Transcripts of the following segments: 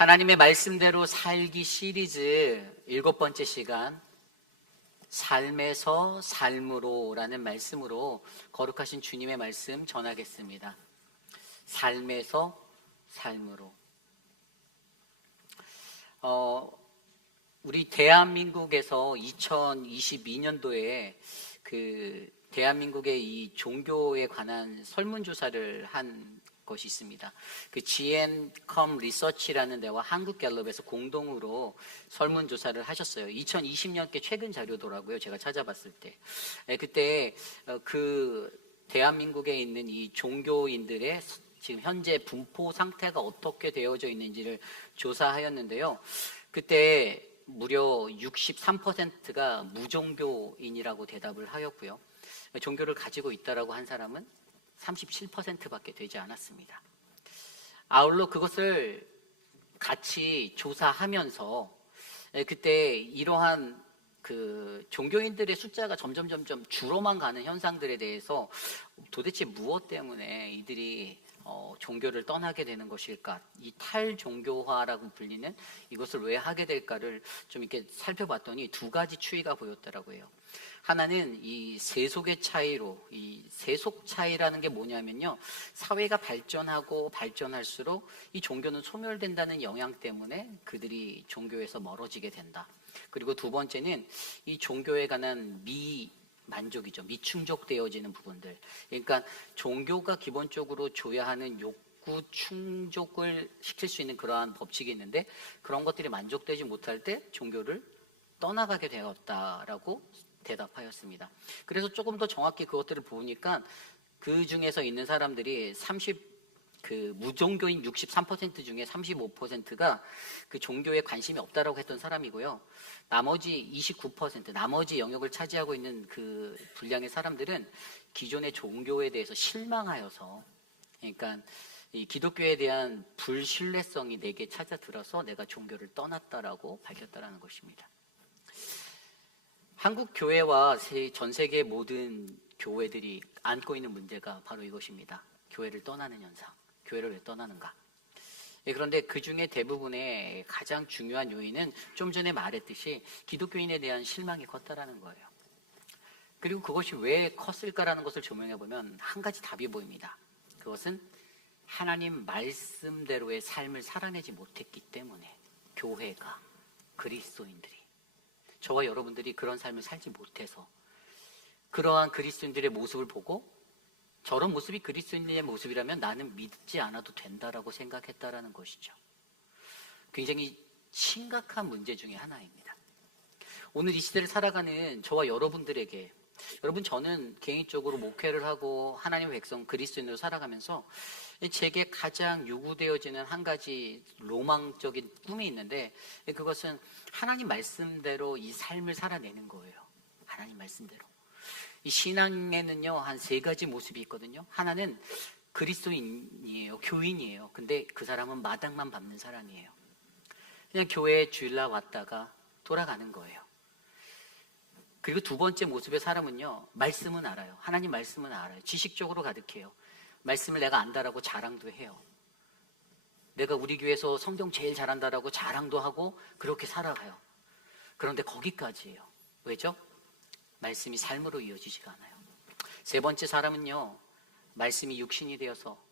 하나님의 말씀대로 살기 시리즈 7번째 시간, 삶에서 삶으로라는 말씀으로 거룩하신 주님의 말씀 전하겠습니다. 삶에서 삶으로. 우리 대한민국에서 2022년도에 대한민국의 이 종교에 관한 설문조사를 한 것이 있습니다. 그 GNCOM 리서치라는 데와 한국갤럽에서 공동으로 설문조사를 하셨어요. 2020년께 최근 자료더라고요. 제가 찾아봤을 때. 그때 그 대한민국에 있는 이 종교인들의 지금 현재 분포 상태가 어떻게 되어져 있는지를 조사하였는데요. 그때 무려 63%가 무종교인이라고 대답을 하였고요. 종교를 가지고 있다라고 한 사람은 37%밖에 되지 않았습니다. 아울러 그것을 같이 조사하면서 그때 이러한 그 종교인들의 숫자가 점점 줄어만 가는 현상들에 대해서 도대체 무엇 때문에 이들이 종교를 떠나게 되는 것일까? 이 탈종교화라고 불리는 이것을 왜 하게 될까를 좀 이렇게 살펴봤더니 두 가지 추이가 보였더라고요. 하나는 이 세속의 차이로, 이 세속 차이라는 게 뭐냐면요, 사회가 발전하고 발전할수록 이 종교는 소멸된다는 영향 때문에 그들이 종교에서 멀어지게 된다. 그리고 두 번째는 이 종교에 관한 만족이죠. 미충족되어지는 부분들. 그러니까 종교가 기본적으로 줘야 하는 욕구 충족을 시킬 수 있는 그러한 법칙이 있는데 그런 것들이 만족되지 못할 때 종교를 떠나가게 되었다라고 대답하였습니다. 그래서 조금 더 정확히 그것들을 보니까 그 중에서 있는 사람들이 무종교인 63% 중에 35%가 그 종교에 관심이 없다라고 했던 사람이고요. 나머지 29%, 나머지 영역을 차지하고 있는 그 분량의 사람들은 기존의 종교에 대해서 실망하여서, 그러니까 이 기독교에 대한 불신뢰성이 내게 찾아들어서 내가 종교를 떠났다라고 밝혔다라는 것입니다. 한국 교회와 전 세계 모든 교회들이 안고 있는 문제가 바로 이것입니다. 교회를 떠나는 현상. 교회를 왜 떠나는가? 그런데 그 중에 대부분의 가장 중요한 요인은 좀 전에 말했듯이 기독교인에 대한 실망이 컸다라는 거예요. 그리고 그것이 왜 컸을까라는 것을 조명해 보면 한 가지 답이 보입니다. 그것은 하나님 말씀대로의 삶을 살아내지 못했기 때문에 교회가, 그리스도인들이, 저와 여러분들이 그런 삶을 살지 못해서 그러한 그리스도인들의 모습을 보고 저런 모습이 그리스도인의 모습이라면 나는 믿지 않아도 된다라고 생각했다라는 것이죠. 굉장히 심각한 문제 중에 하나입니다. 오늘 이 시대를 살아가는 저와 여러분들에게, 여러분, 저는 개인적으로 목회를 하고 하나님의 백성 그리스도인으로 살아가면서 제게 가장 요구되어지는 한 가지 로망적인 꿈이 있는데 그것은 하나님 말씀대로 이 삶을 살아내는 거예요. 하나님 말씀대로. 이 신앙에는요, 한 세 가지 모습이 있거든요. 하나는 그리스도인이에요. 교인이에요. 근데 그 사람은 마당만 밟는 사람이에요. 그냥 교회에 주일날 왔다가 돌아가는 거예요. 그리고 두 번째 모습의 사람은요, 말씀은 알아요. 하나님 말씀은 알아요. 지식적으로 가득해요. 말씀을 내가 안다라고 자랑도 해요. 내가 우리 교회에서 성경 제일 잘한다라고 자랑도 하고 그렇게 살아가요. 그런데 거기까지예요. 왜죠? 말씀이 삶으로 이어지지가 않아요. 세 번째 사람은요, 말씀이 육신이 되어서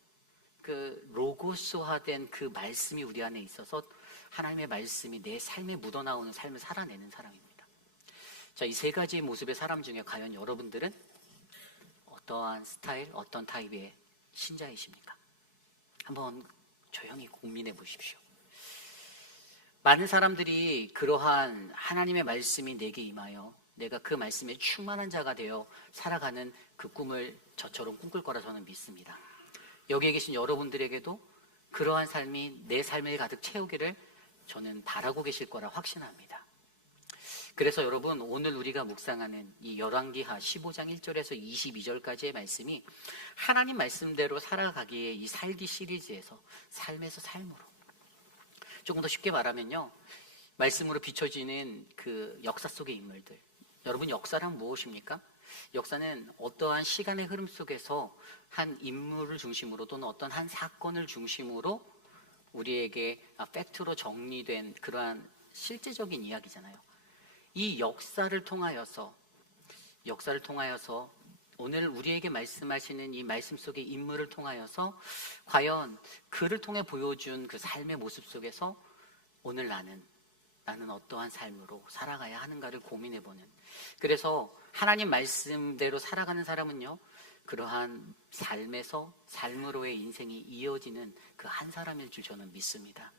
그 로고스화된 그 말씀이 우리 안에 있어서 하나님의 말씀이 내 삶에 묻어나오는 삶을 살아내는 사람입니다. 자, 이 세 가지 모습의 사람 중에 과연 여러분들은 어떠한 스타일, 어떤 타입의 신자이십니까? 한번 조용히 고민해 보십시오. 많은 사람들이 그러한 하나님의 말씀이 내게 임하여 내가 그 말씀에 충만한 자가 되어 살아가는 그 꿈을 저처럼 꿈꿀 거라 저는 믿습니다. 여기에 계신 여러분들에게도 그러한 삶이 내 삶을 가득 채우기를 저는 바라고 계실 거라 확신합니다. 그래서 여러분, 오늘 우리가 묵상하는 이 열왕기하 15장 1절에서 22절까지의 말씀이 하나님 말씀대로 살아가기에 이 살기 시리즈에서 삶에서 삶으로, 조금 더 쉽게 말하면요, 말씀으로 비춰지는 그 역사 속의 인물들. 여러분, 역사란 무엇입니까? 역사는 어떠한 시간의 흐름 속에서 한 인물을 중심으로 또는 어떤 한 사건을 중심으로 우리에게 팩트로 정리된 그러한 실제적인 이야기잖아요. 이 역사를 통하여서 오늘 우리에게 말씀하시는 이 말씀 속의 인물을 통하여서 과연 그를 통해 보여준 그 삶의 모습 속에서 오늘 나는 어떠한 삶으로 살아가야 하는가를 고민해보는, 그래서 하나님 말씀대로 살아가는 사람은요, 그러한 삶으로의 인생이 이어지는 그 한 사람일 줄 저는 믿습니다.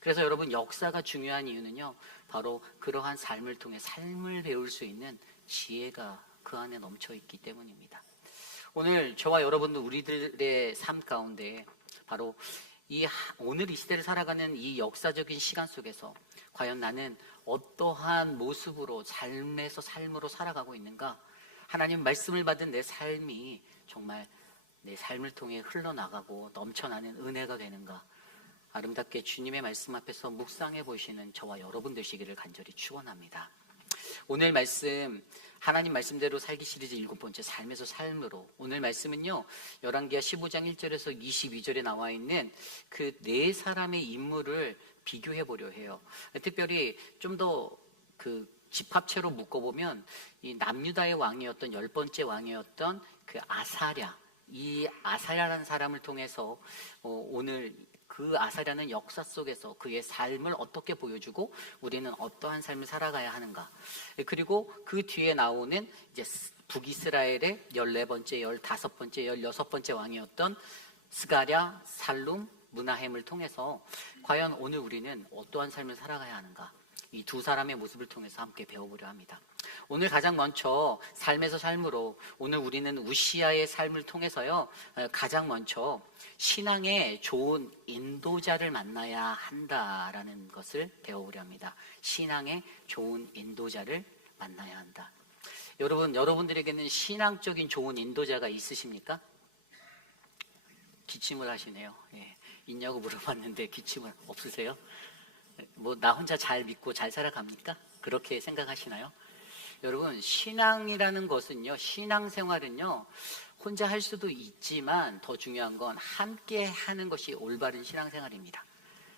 그래서 여러분, 역사가 중요한 이유는요, 바로 그러한 삶을 통해 삶을 배울 수 있는 지혜가 그 안에 넘쳐 있기 때문입니다. 오늘 저와 여러분도 우리들의 삶 가운데 바로 오늘 이 시대를 살아가는 이 역사적인 시간 속에서 과연 나는 어떠한 모습으로 삶으로 살아가고 있는가? 하나님 말씀을 받은 내 삶이 정말 내 삶을 통해 흘러나가고 넘쳐나는 은혜가 되는가? 아름답게 주님의 말씀 앞에서 묵상해 보시는 저와 여러분 되시기를 간절히 축원합니다. 오늘 말씀, 하나님 말씀대로 살기 시리즈 7번째, 삶에서 삶으로. 오늘 말씀은요, 열왕기하 15장 1절에서 22절에 나와 있는 그 네 사람의 인물을 비교해 보려 해요. 특별히 좀 더 그 집합체로 묶어보면 이 남유다의 왕이었던 10번째 왕이었던 그 이 아사랴라는 사람을 통해서 오늘 그 아사랴는 역사 속에서 그의 삶을 어떻게 보여주고 우리는 어떠한 삶을 살아가야 하는가. 그리고 그 뒤에 나오는 이제 북이스라엘의 14번째, 15번째, 16번째 왕이었던 스가랴, 살룸, 므나헴을 통해서 과연 오늘 우리는 어떠한 삶을 살아가야 하는가. 이 두 사람의 모습을 통해서 함께 배워보려 합니다. 오늘 가장 먼저 삶에서 삶으로, 오늘 우리는 우시아의 삶을 통해서요, 가장 먼저 신앙의 좋은 인도자를 만나야 한다라는 것을 배워보려 합니다. 신앙의 좋은 인도자를 만나야 한다. 여러분들에게는 신앙적인 좋은 인도자가 있으십니까? 기침을 하시네요. 예, 있냐고 물어봤는데 기침을 없으세요? 나 혼자 잘 믿고 잘 살아갑니까? 그렇게 생각하시나요? 여러분, 신앙이라는 것은요, 신앙생활은요, 혼자 할 수도 있지만 더 중요한 건 함께 하는 것이 올바른 신앙생활입니다.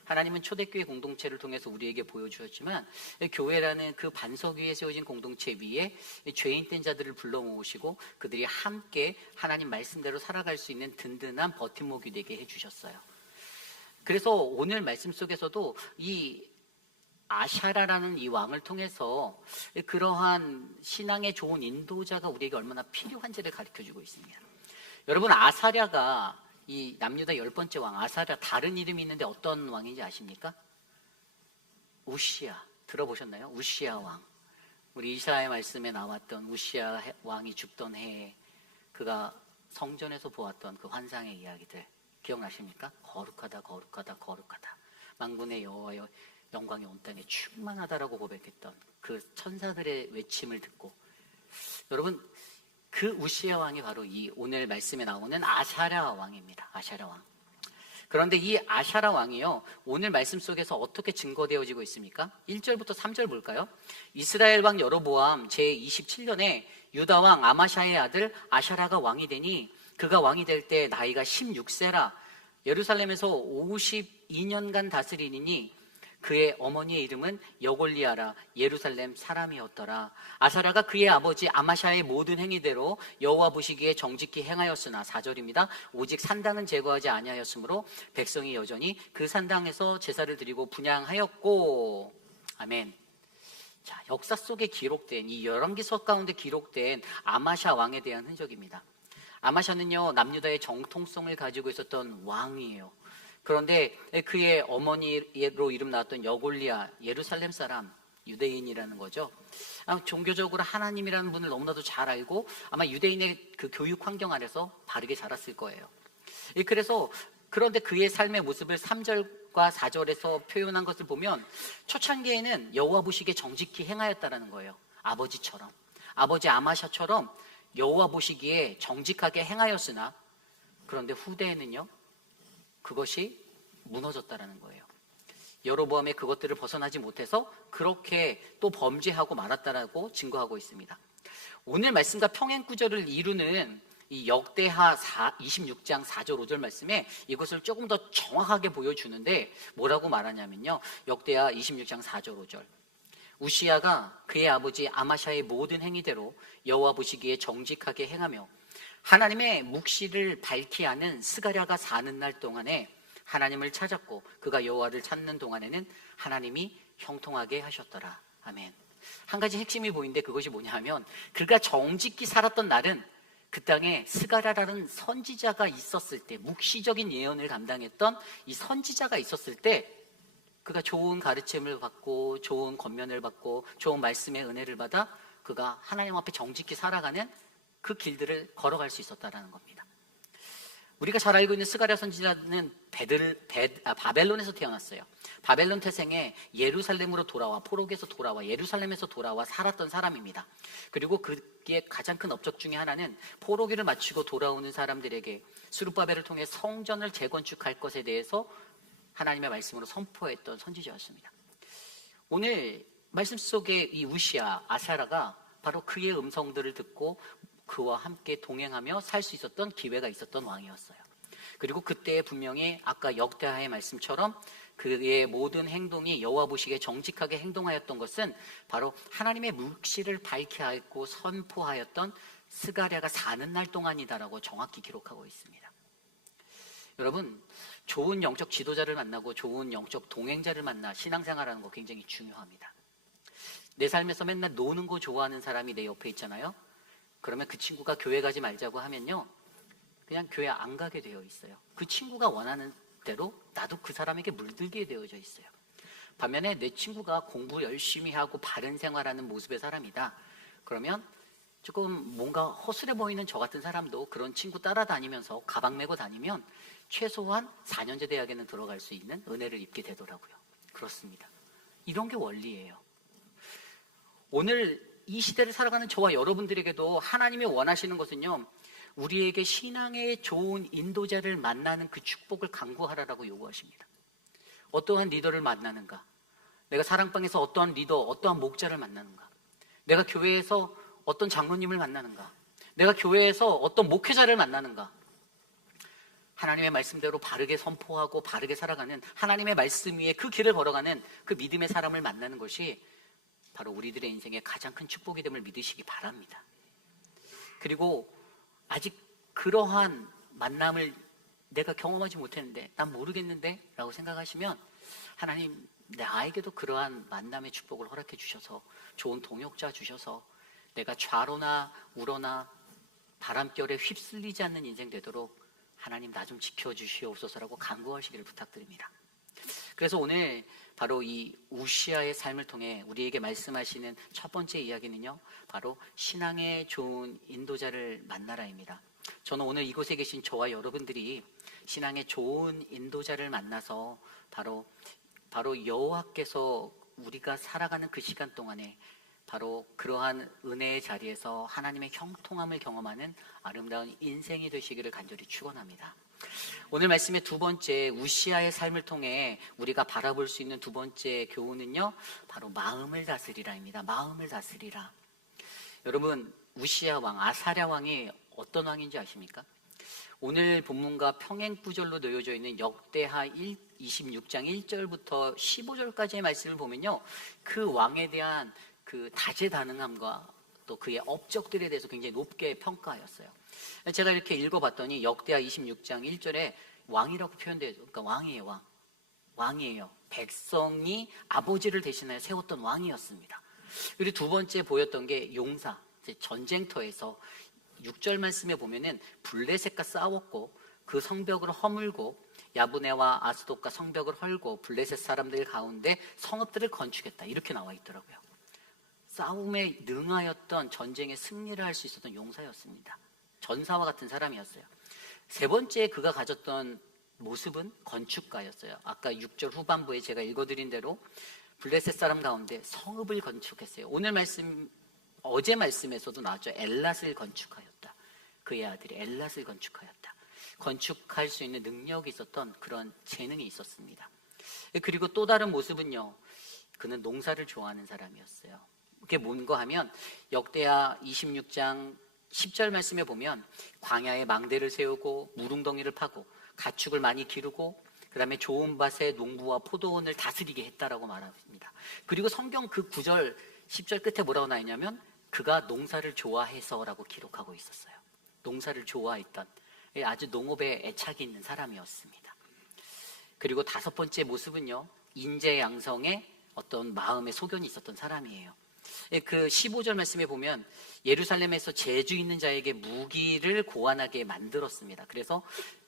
하나님은 초대교회 공동체를 통해서 우리에게 보여주셨지만, 교회라는 그 반석 위에 세워진 공동체 위에 죄인된 자들을 불러 모으시고 그들이 함께 하나님 말씀대로 살아갈 수 있는 든든한 버팀목이 되게 해주셨어요. 그래서 오늘 말씀 속에서도 이 아샤라라는 이 왕을 통해서 그러한 신앙의 좋은 인도자가 우리에게 얼마나 필요한지를 가르쳐주고 있습니다. 여러분, 아사랴가 이 남유다 10번째 왕 아사랴, 다른 이름이 있는데 어떤 왕인지 아십니까? 우시야. 들어보셨나요? 우시야 왕. 우리 이사야의 말씀에 나왔던 우시야 왕이 죽던 해에 그가 성전에서 보았던 그 환상의 이야기들 기억나십니까? 거룩하다, 거룩하다, 거룩하다. 만군의 여호와여 영광이 온 땅에 충만하다라고 고백했던 그 천사들의 외침을 듣고, 여러분, 그 우시야 왕이 바로 이 오늘 말씀에 나오는 아샤랴 왕입니다. 아샤랴 왕. 그런데 이 아샤랴 왕이요, 오늘 말씀 속에서 어떻게 증거되어지고 있습니까? 1절부터 3절 볼까요? 이스라엘 왕 여로보암 제27년에 유다 왕 아마샤의 아들 아샤랴가 왕이 되니 그가 왕이 될 때 나이가 16세라. 예루살렘에서 52년간 다스리니 그의 어머니의 이름은 여골리아라. 예루살렘 사람이었더라. 아사랴가 그의 아버지 아마샤의 모든 행위대로 여호와 보시기에 정직히 행하였으나, 4절입니다. 오직 산당은 제거하지 아니하였으므로 백성이 여전히 그 산당에서 제사를 드리고 분향하였고. 아멘. 자, 역사 속에 기록된 이 열왕기서 가운데 기록된 아마샤 왕에 대한 흔적입니다. 아마샤는요, 남유다의 정통성을 가지고 있었던 왕이에요. 그런데 그의 어머니로 이름 나왔던 여골리아, 예루살렘 사람, 유대인이라는 거죠. 종교적으로 하나님이라는 분을 너무나도 잘 알고 아마 유대인의 그 교육 환경 안에서 바르게 자랐을 거예요. 그런데 그의 삶의 모습을 3절과 4절에서 표현한 것을 보면 초창기에는 여호와 보시기에 정직히 행하였다라는 거예요. 아버지 아마샤처럼 여호와 보시기에 정직하게 행하였으나, 그런데 후대에는요, 그것이 무너졌다라는 거예요. 여로보암의 그것들을 벗어나지 못해서 그렇게 또 범죄하고 말았다라고 증거하고 있습니다. 오늘 말씀과 평행 구절을 이루는 이 역대하 26장 4절 5절 말씀에 이것을 조금 더 정확하게 보여주는데 뭐라고 말하냐면요. 역대하 26장 4절 5절. 우시야가 그의 아버지 아마샤의 모든 행위대로 여호와 보시기에 정직하게 행하며 하나님의 묵시를 밝히 하는 스가랴가 사는 날 동안에 하나님을 찾았고 그가 여호와를 찾는 동안에는 하나님이 형통하게 하셨더라. 아멘. 한 가지 핵심이 보이는데 그것이 뭐냐 하면 그가 정직히 살았던 날은 그 땅에 스가랴라는 선지자가 있었을 때, 묵시적인 예언을 감당했던 이 선지자가 있었을 때 그가 좋은 가르침을 받고 좋은 권면을 받고 좋은 말씀의 은혜를 받아 그가 하나님 앞에 정직히 살아가는 그 길들을 걸어갈 수 있었다는 겁니다. 우리가 잘 알고 있는 스가랴 선지자는 바벨론에서 태어났어요. 바벨론 태생에 예루살렘으로 돌아와, 포로기에서 돌아와 예루살렘에서 돌아와 살았던 사람입니다. 그리고 그의 가장 큰 업적 중에 하나는 포로기를 마치고 돌아오는 사람들에게 스룹바벨을 통해 성전을 재건축할 것에 대해서 하나님의 말씀으로 선포했던 선지자였습니다. 오늘 말씀 속에 이 우시야, 아사라가 바로 그의 음성들을 듣고 그와 함께 동행하며 살 수 있었던 기회가 있었던 왕이었어요. 그리고 그때 분명히 아까 역대하의 말씀처럼 그의 모든 행동이 여호와 보시기에 정직하게 행동하였던 것은 바로 하나님의 묵시를 밝히 하였고 선포하였던 스가랴가 사는 날 동안이다라고 정확히 기록하고 있습니다. 여러분, 좋은 영적 지도자를 만나고 좋은 영적 동행자를 만나 신앙생활하는 거 굉장히 중요합니다. 내 삶에서 맨날 노는 거 좋아하는 사람이 내 옆에 있잖아요. 그러면 그 친구가 교회 가지 말자고 하면요, 그냥 교회 안 가게 되어 있어요. 그 친구가 원하는 대로 나도 그 사람에게 물들게 되어져 있어요. 반면에 내 친구가 공부 열심히 하고 바른 생활하는 모습의 사람이다. 그러면 조금 뭔가 허술해 보이는 저 같은 사람도 그런 친구 따라다니면서 가방 메고 다니면 최소한 4년제 대학에는 들어갈 수 있는 은혜를 입게 되더라고요. 그렇습니다. 이런 게 원리예요. 오늘 이 시대를 살아가는 저와 여러분들에게도 하나님이 원하시는 것은요, 우리에게 신앙의 좋은 인도자를 만나는 그 축복을 강구하라라고 요구하십니다. 어떠한 리더를 만나는가? 내가 사랑방에서 어떠한 리더, 어떠한 목자를 만나는가? 내가 교회에서 어떤 장로님을 만나는가? 내가 교회에서 어떤 목회자를 만나는가? 하나님의 말씀대로 바르게 선포하고 바르게 살아가는, 하나님의 말씀 위에 그 길을 걸어가는 그 믿음의 사람을 만나는 것이 바로 우리들의 인생의 가장 큰 축복이 됨을 믿으시기 바랍니다. 그리고 아직 그러한 만남을 내가 경험하지 못했는데, 난 모르겠는데 라고 생각하시면 하나님, 나에게도 그러한 만남의 축복을 허락해 주셔서 좋은 동역자 주셔서 내가 좌로나 우로나 바람결에 휩쓸리지 않는 인생 되도록 하나님 나 좀 지켜주시옵소서라고 간구하시기를 부탁드립니다. 그래서 오늘 바로 이 우시야의 삶을 통해 우리에게 말씀하시는 첫 번째 이야기는요, 바로 신앙의 좋은 인도자를 만나라입니다. 저는 오늘 이곳에 계신 저와 여러분들이 신앙의 좋은 인도자를 만나서 바로 여호와께서 우리가 살아가는 그 시간 동안에 바로 그러한 은혜의 자리에서 하나님의 형통함을 경험하는 아름다운 인생이 되시기를 간절히 축원합니다. 오늘 말씀의 두 번째, 우시야의 삶을 통해 우리가 바라볼 수 있는 두 번째 교훈은요, 바로 마음을 다스리라입니다. 마음을 다스리라. 여러분, 우시야 왕, 아사랴 왕이 어떤 왕인지 아십니까? 오늘 본문과 평행구절로 놓여져 있는 역대하 26장 1절부터 15절까지의 말씀을 보면요, 그 왕에 대한 그 다재다능함과 또 그의 업적들에 대해서 굉장히 높게 평가하였어요. 제가 이렇게 읽어봤더니 역대하 26장 1절에 왕이라고 표현되어 있어요. 그러니까 왕이에요, 왕. 왕이에요. 백성이 아버지를 대신하여 세웠던 왕이었습니다. 그리고 두 번째 보였던 게 용사, 전쟁터에서 6절 말씀에 보면은 블레셋과 싸웠고 그 성벽을 허물고 야브네와 아스돗과 성벽을 헐고 블레셋 사람들 가운데 성읍들을 건축했다, 이렇게 나와 있더라고요. 싸움에 능하였던, 전쟁에 승리를 할 수 있었던 용사였습니다. 전사와 같은 사람이었어요. 세 번째 그가 가졌던 모습은 건축가였어요. 아까 6절 후반부에 제가 읽어드린 대로 블레셋 사람 가운데 성읍을 건축했어요. 오늘 말씀, 어제 말씀에서도 나왔죠. 엘랏을 건축하였다. 그의 아들이 엘랏을 건축하였다. 건축할 수 있는 능력이 있었던 그런 재능이 있었습니다. 그리고 또 다른 모습은요, 그는 농사를 좋아하는 사람이었어요. 그게 뭔가 하면 역대하 26장 10절 말씀에 보면 광야에 망대를 세우고 무릉덩이를 파고 가축을 많이 기르고 그 다음에 좋은 밭에 농부와 포도원을 다스리게 했다라고 말합니다. 그리고 성경 그 9절 10절 끝에 뭐라고 나있냐면 그가 농사를 좋아해서라고 기록하고 있었어요. 농사를 좋아했던 아주 농업에 애착이 있는 사람이었습니다. 그리고 5번째 모습은요, 인재양성의 어떤 마음의 소견이 있었던 사람이에요. 그 15절 말씀에 보면 예루살렘에서 재주 있는 자에게 무기를 고안하게 만들었습니다. 그래서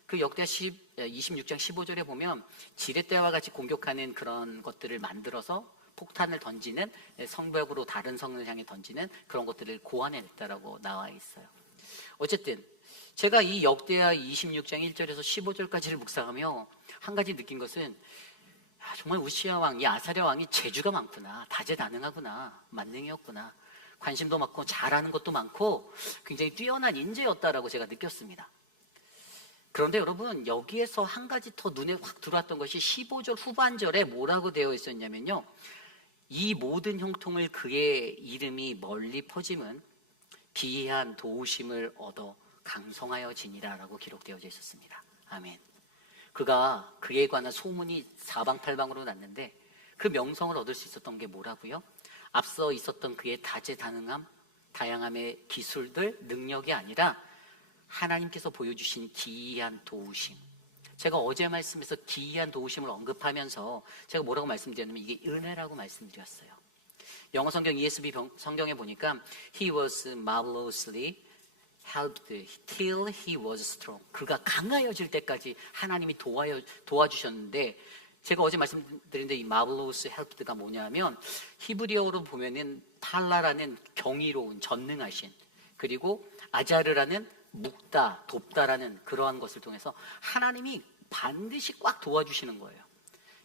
그 역대하 26장 15절에 보면 지렛대와 같이 공격하는 그런 것들을 만들어서 폭탄을 던지는, 성벽으로 다른 성을 향해 던지는 그런 것들을 고안해냈다라고 나와 있어요. 어쨌든 제가 이 역대하 26장 1절에서 15절까지를 묵상하며 한 가지 느낀 것은 정말 우시야 왕, 이 아사랴 왕이 재주가 많구나, 다재다능하구나, 만능이었구나, 관심도 많고 잘하는 것도 많고 굉장히 뛰어난 인재였다라고 제가 느꼈습니다. 그런데 여러분, 여기에서 한 가지 더 눈에 확 들어왔던 것이 15절 후반절에 뭐라고 되어 있었냐면요, 이 모든 형통을 그의 이름이 멀리 퍼짐은 기이한 도우심을 얻어 강성하여 지니라라고 기록되어져 있었습니다. 아멘. 그가 그에 관한 소문이 사방팔방으로 났는데 그 명성을 얻을 수 있었던 게 뭐라고요? 앞서 있었던 그의 다재다능함, 다양함의 기술들, 능력이 아니라 하나님께서 보여주신 기이한 도우심. 제가 어제 말씀에서 기이한 도우심을 언급하면서 제가 뭐라고 말씀드렸냐면 이게 은혜라고 말씀드렸어요. 영어 성경 ESV 성경에 보니까 He was marvelously helped till he was strong. 그가 강하여질 때까지 하나님이 도와주셨는데, 제가 어제 말씀드렸는데 이 marvelous helped가 뭐냐면 히브리어로 보면은 탈라라는 경이로운, 전능하신, 그리고 아자르라는 묵다, 돕다라는 그러한 것을 통해서 하나님이 반드시 꽉 도와주시는 거예요.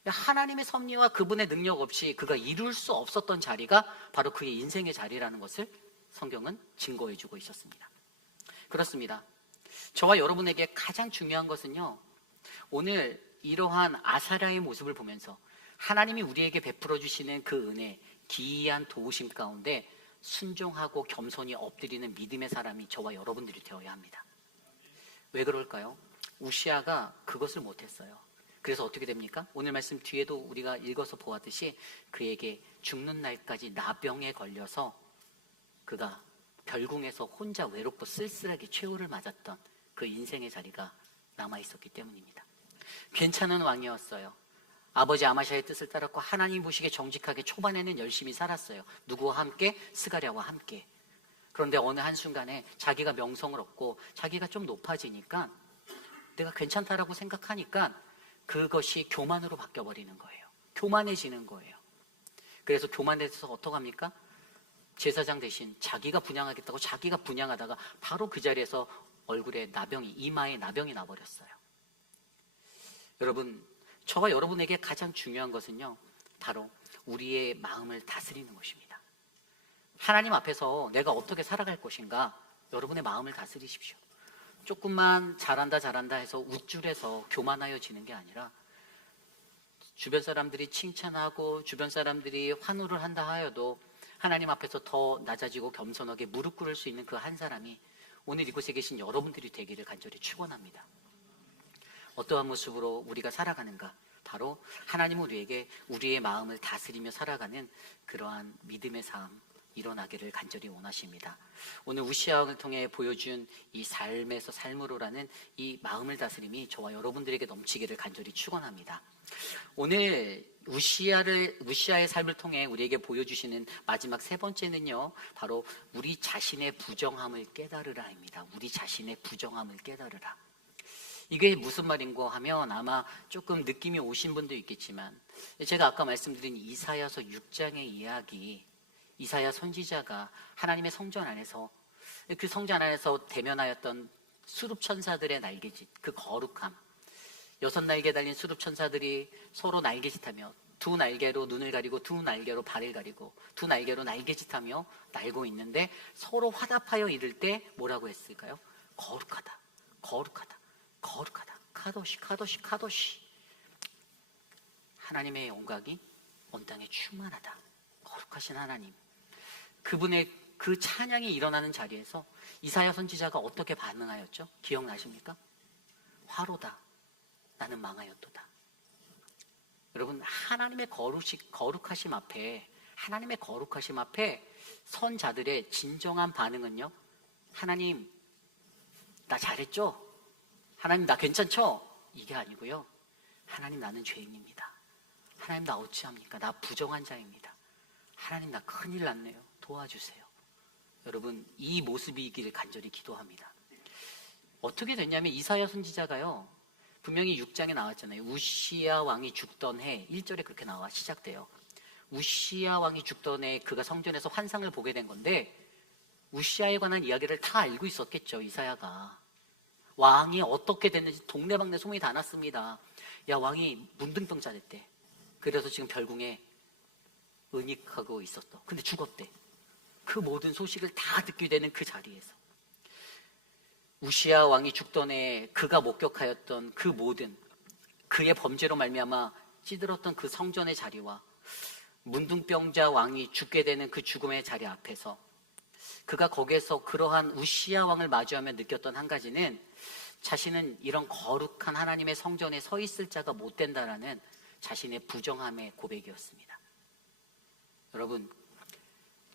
하나님의 섭리와 그분의 능력 없이 그가 이룰 수 없었던 자리가 바로 그의 인생의 자리라는 것을 성경은 증거해주고 있었습니다. 그렇습니다. 저와 여러분에게 가장 중요한 것은요, 오늘 이러한 아사랴의 모습을 보면서 하나님이 우리에게 베풀어 주시는 그 은혜, 기이한 도우심 가운데 순종하고 겸손히 엎드리는 믿음의 사람이 저와 여러분들이 되어야 합니다. 왜 그럴까요? 우시아가 그것을 못했어요. 그래서 어떻게 됩니까? 오늘 말씀 뒤에도 우리가 읽어서 보았듯이 그에게 죽는 날까지 나병에 걸려서 그가 별궁에서 혼자 외롭고 쓸쓸하게 최후를 맞았던 그 인생의 자리가 남아있었기 때문입니다. 괜찮은 왕이었어요. 아버지 아마샤의 뜻을 따랐고 하나님 보시기에 정직하게 초반에는 열심히 살았어요. 누구와 함께? 스가랴와 함께. 그런데 어느 한순간에 자기가 명성을 얻고 자기가 좀 높아지니까, 내가 괜찮다라고 생각하니까 그것이 교만으로 바뀌어버리는 거예요. 교만해지는 거예요. 그래서 교만해서 어떡합니까? 제사장 대신 자기가 분향하겠다고 자기가 분향하다가 바로 그 자리에서 얼굴에 나병이, 이마에 나병이 나버렸어요. 여러분, 저와 여러분에게 가장 중요한 것은요, 바로 우리의 마음을 다스리는 것입니다. 하나님 앞에서 내가 어떻게 살아갈 것인가, 여러분의 마음을 다스리십시오. 조금만 잘한다 해서 우쭐해서 교만하여지는 게 아니라, 주변 사람들이 칭찬하고 주변 사람들이 환호를 한다 하여도 하나님 앞에서 더 낮아지고 겸손하게 무릎 꿇을 수 있는 그 한 사람이 오늘 이곳에 계신 여러분들이 되기를 간절히 축원합니다. 어떠한 모습으로 우리가 살아가는가? 바로 하나님은 우리에게 우리의 마음을 다스리며 살아가는 그러한 믿음의 삶 일어나기를 간절히 원하십니다. 오늘 우시아를 통해 보여준 이 삶에서 삶으로라는 이 마음을 다스림이 저와 여러분들에게 넘치기를 간절히 축원합니다. 오늘 우시아의 삶을 통해 우리에게 보여주시는 마지막 세 번째는요, 바로 우리 자신의 부정함을 깨달으라입니다. 우리 자신의 부정함을 깨달으라. 이게 무슨 말인고 하면 아마 조금 느낌이 오신 분도 있겠지만, 제가 아까 말씀드린 이사야서 6장의 이야기, 이사야 선지자가 하나님의 성전 안에서, 그 성전 안에서 대면하였던 수룹 천사들의 날개짓, 그 거룩함, 6날개 달린 수룹 천사들이 서로 날개짓하며 두 날개로 눈을 가리고 두 날개로 발을 가리고 두 날개로 날개짓하며 날고 있는데 서로 화답하여 이를 때 뭐라고 했을까요? 거룩하다, 거룩하다, 거룩하다, 카도시, 카도시, 카도시. 하나님의 영광이 온 땅에 충만하다. 거룩하신 하나님, 그분의 그 찬양이 일어나는 자리에서 이사야 선지자가 어떻게 반응하였죠? 기억나십니까? 화로다. 나는 망하였도다. 여러분, 하나님의 거룩하심 앞에, 하나님의 거룩하심 앞에 선자들의 진정한 반응은요, 하나님, 나 잘했죠? 하나님, 나 괜찮죠? 이게 아니고요, 하나님, 나는 죄인입니다. 하나님, 나 어찌합니까? 나 부정한 자입니다. 하나님, 나 큰일 났네요. 도와주세요. 여러분, 이 모습이기를 간절히 기도합니다. 어떻게 됐냐면 이사야 선지자가요, 분명히 6장에 나왔잖아요. 우시야 왕이 죽던 해, 1절에 그렇게 나와 시작돼요. 우시야 왕이 죽던 해 그가 성전에서 환상을 보게 된 건데, 우시야에 관한 이야기를 다 알고 있었겠죠, 이사야가. 왕이 어떻게 됐는지 동네방네 소문이 다 났습니다. 야, 왕이 문둥병자 됐대. 그래서 지금 별궁에 은닉하고 있었어. 근데 죽었대. 그 모든 소식을 다 듣게 되는 그 자리에서 우시야 왕이 죽던 해 그가 목격하였던 그 모든, 그의 범죄로 말미암아 찌들었던 그 성전의 자리와 문둥병자 왕이 죽게 되는 그 죽음의 자리 앞에서 그가 거기에서 그러한 우시야 왕을 마주하며 느꼈던 한 가지는, 자신은 이런 거룩한 하나님의 성전에 서 있을 자가 못 된다라는 자신의 부정함의 고백이었습니다. 여러분,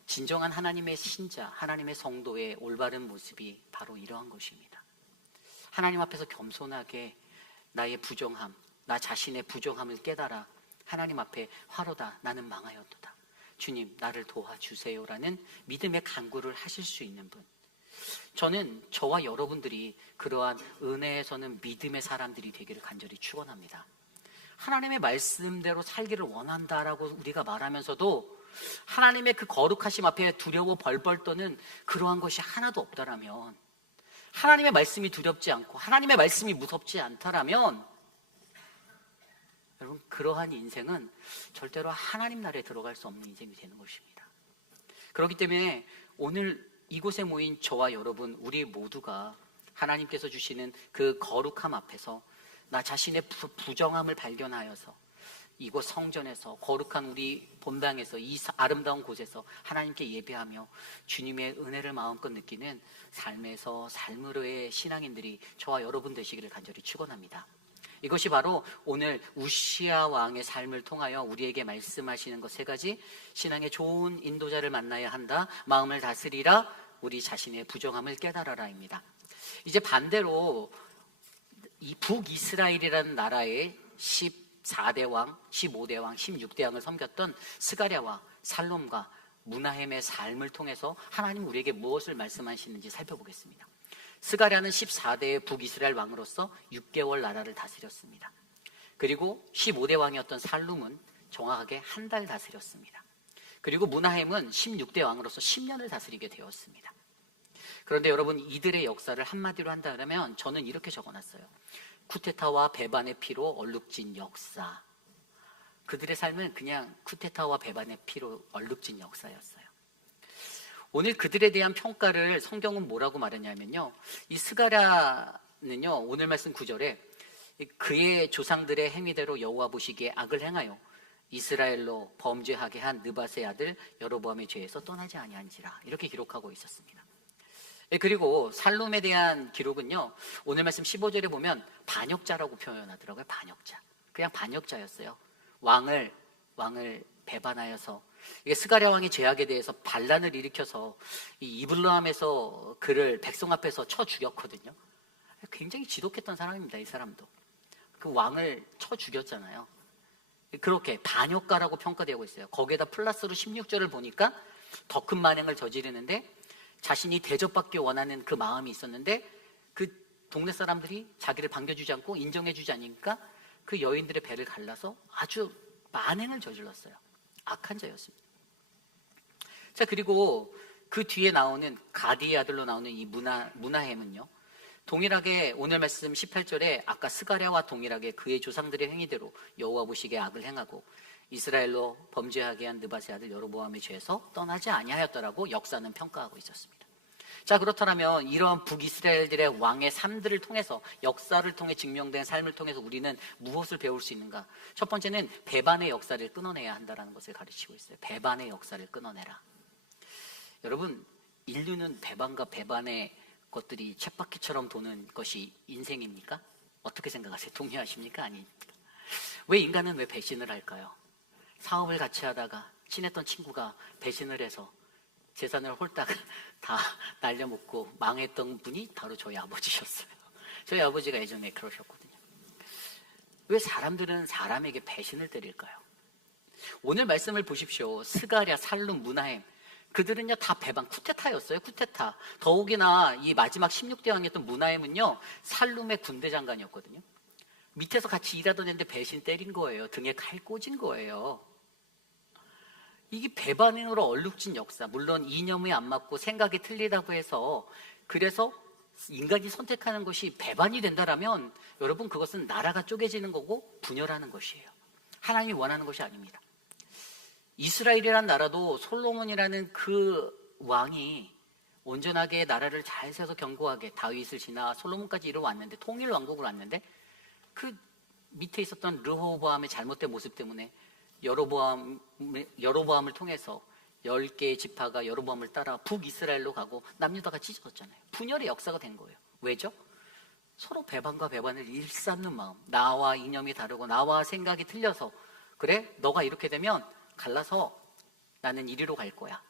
진정한 하나님의 신자, 하나님의 성도의 올바른 모습이 바로 이러한 것입니다. 하나님 앞에서 겸손하게 나의 부정함, 나 자신의 부정함을 깨달아 하나님 앞에 화로다, 나는 망하였도다, 주님 나를 도와주세요라는 믿음의 간구를 하실 수 있는 분, 저는 저와 여러분들이 그러한 은혜에서는 믿음의 사람들이 되기를 간절히 축원합니다. 하나님의 말씀대로 살기를 원한다라고 우리가 말하면서도 하나님의 그 거룩하심 앞에 두려워 벌벌 떠는 그러한 것이 하나도 없다라면, 하나님의 말씀이 두렵지 않고 하나님의 말씀이 무섭지 않다라면, 여러분, 그러한 인생은 절대로 하나님 나라에 들어갈 수 없는 인생이 되는 것입니다. 그렇기 때문에 오늘 이곳에 모인 저와 여러분, 우리 모두가 하나님께서 주시는 그 거룩함 앞에서 나 자신의 부정함을 발견하여서 이곳 성전에서, 거룩한 우리 본당에서, 이 아름다운 곳에서 하나님께 예배하며 주님의 은혜를 마음껏 느끼는 삶에서 삶으로의 신앙인들이 저와 여러분 되시기를 간절히 축원합니다. 이것이 바로 오늘 우시야 왕의 삶을 통하여 우리에게 말씀하시는 것 세 가지, 신앙의 좋은 인도자를 만나야 한다, 마음을 다스리라, 우리 자신의 부정함을 깨달아라입니다. 이제 반대로 이 북이스라엘이라는 나라의 14대 왕, 15대 왕, 16대 왕을 섬겼던 스가랴와 살롬과 므나헴의 삶을 통해서 하나님 우리에게 무엇을 말씀하시는지 살펴보겠습니다. 스가랴는 14대의 북이스라엘 왕으로서 6개월 나라를 다스렸습니다. 그리고 15대 왕이었던 살룸은 정확하게 한 달 다스렸습니다. 그리고 므나헴은 16대 왕으로서 10년을 다스리게 되었습니다. 그런데 여러분, 이들의 역사를 한마디로 한다면 저는 이렇게 적어놨어요. 쿠데타와 배반의 피로 얼룩진 역사. 그들의 삶은 그냥 쿠데타와 배반의 피로 얼룩진 역사였어요. 오늘 그들에 대한 평가를 성경은 뭐라고 말하냐면요, 이 스가랴는요, 오늘 말씀 9절에 그의 조상들의 행위대로 여호와 보시기에 악을 행하여 이스라엘로 범죄하게 한 느밧의 아들 여로보암의 죄에서 떠나지 아니한지라, 이렇게 기록하고 있었습니다. 그리고 살룸에 대한 기록은요, 오늘 말씀 15절에 보면 반역자라고 표현하더라고요. 반역자. 그냥 반역자였어요. 왕을 배반하여서, 이게 스가랴 왕의 죄악에 대해서 반란을 일으켜서 이 이블라함에서 그를 백성 앞에서 쳐 죽였거든요. 굉장히 지독했던 사람입니다, 이 사람도. 그 왕을 쳐 죽였잖아요. 그렇게 반역가라고 평가되고 있어요. 거기에다 플러스로 16절을 보니까 더 큰 만행을 저지르는데, 자신이 대접받기 원하는 그 마음이 있었는데 그 동네 사람들이 자기를 반겨주지 않고 인정해주지 않으니까 그 여인들의 배를 갈라서 아주 만행을 저질렀어요. 악한 자였습니다. 자, 그리고 그 뒤에 나오는 가디의 아들로 나오는 이 므나헴은요, 동일하게 오늘 말씀 18절에 아까 스가랴와 동일하게 그의 조상들의 행위대로 여호와 보시기에 악을 행하고 이스라엘로 범죄하게 한 느밧의 아들 여로보암의 죄에서 떠나지 아니하였더라고 역사는 평가하고 있었습니다. 자, 그렇다면 이러한 북이스라엘들의 왕의 삶들을 통해서, 역사를 통해 증명된 삶을 통해서 우리는 무엇을 배울 수 있는가? 첫 번째는 배반의 역사를 끊어내야 한다는 것을 가르치고 있어요. 배반의 역사를 끊어내라. 여러분, 인류는 배반과 배반의 것들이 쳇바퀴처럼 도는 것이 인생입니까? 어떻게 생각하세요? 동의하십니까? 아닙니까? 왜 인간은 왜 배신을 할까요? 사업을 같이 하다가 친했던 친구가 배신을 해서 재산을 홀딱 다 날려먹고 망했던 분이 바로 저희 아버지셨어요. 저희 아버지가 예전에 그러셨거든요. 왜 사람들은 사람에게 배신을 때릴까요? 오늘 말씀을 보십시오. 스가랴, 살룸, 므나헴, 그들은요 다 배반, 쿠데타였어요. 쿠데타. 더욱이나 이 마지막 16대 왕이었던 므나헴은요 살룸의 군대 장관이었거든요. 밑에서 같이 일하던 애인데 배신 때린 거예요. 등에 칼 꽂은 거예요. 이게 배반으로 얼룩진 역사. 물론 이념이 안 맞고 생각이 틀리다고 해서, 그래서 인간이 선택하는 것이 배반이 된다라면 여러분, 그것은 나라가 쪼개지는 거고 분열하는 것이에요. 하나님이 원하는 것이 아닙니다. 이스라엘이라는 나라도 솔로몬이라는 그 왕이 온전하게 나라를 잘 세서 견고하게 다윗을 지나 솔로몬까지 이뤄왔는데, 통일 왕국으로 왔는데, 그 밑에 있었던 르호보암의 잘못된 모습 때문에 여로보암을 통해서 10개의 지파가 여로보암을 따라 북이스라엘로 가고 남유다가 찢어졌잖아요. 분열의 역사가 된 거예요. 왜죠? 서로 배반과 배반을 일삼는 마음. 나와 이념이 다르고 나와 생각이 틀려서, 그래? 너가 이렇게 되면 갈라서 나는 이리로 갈 거야.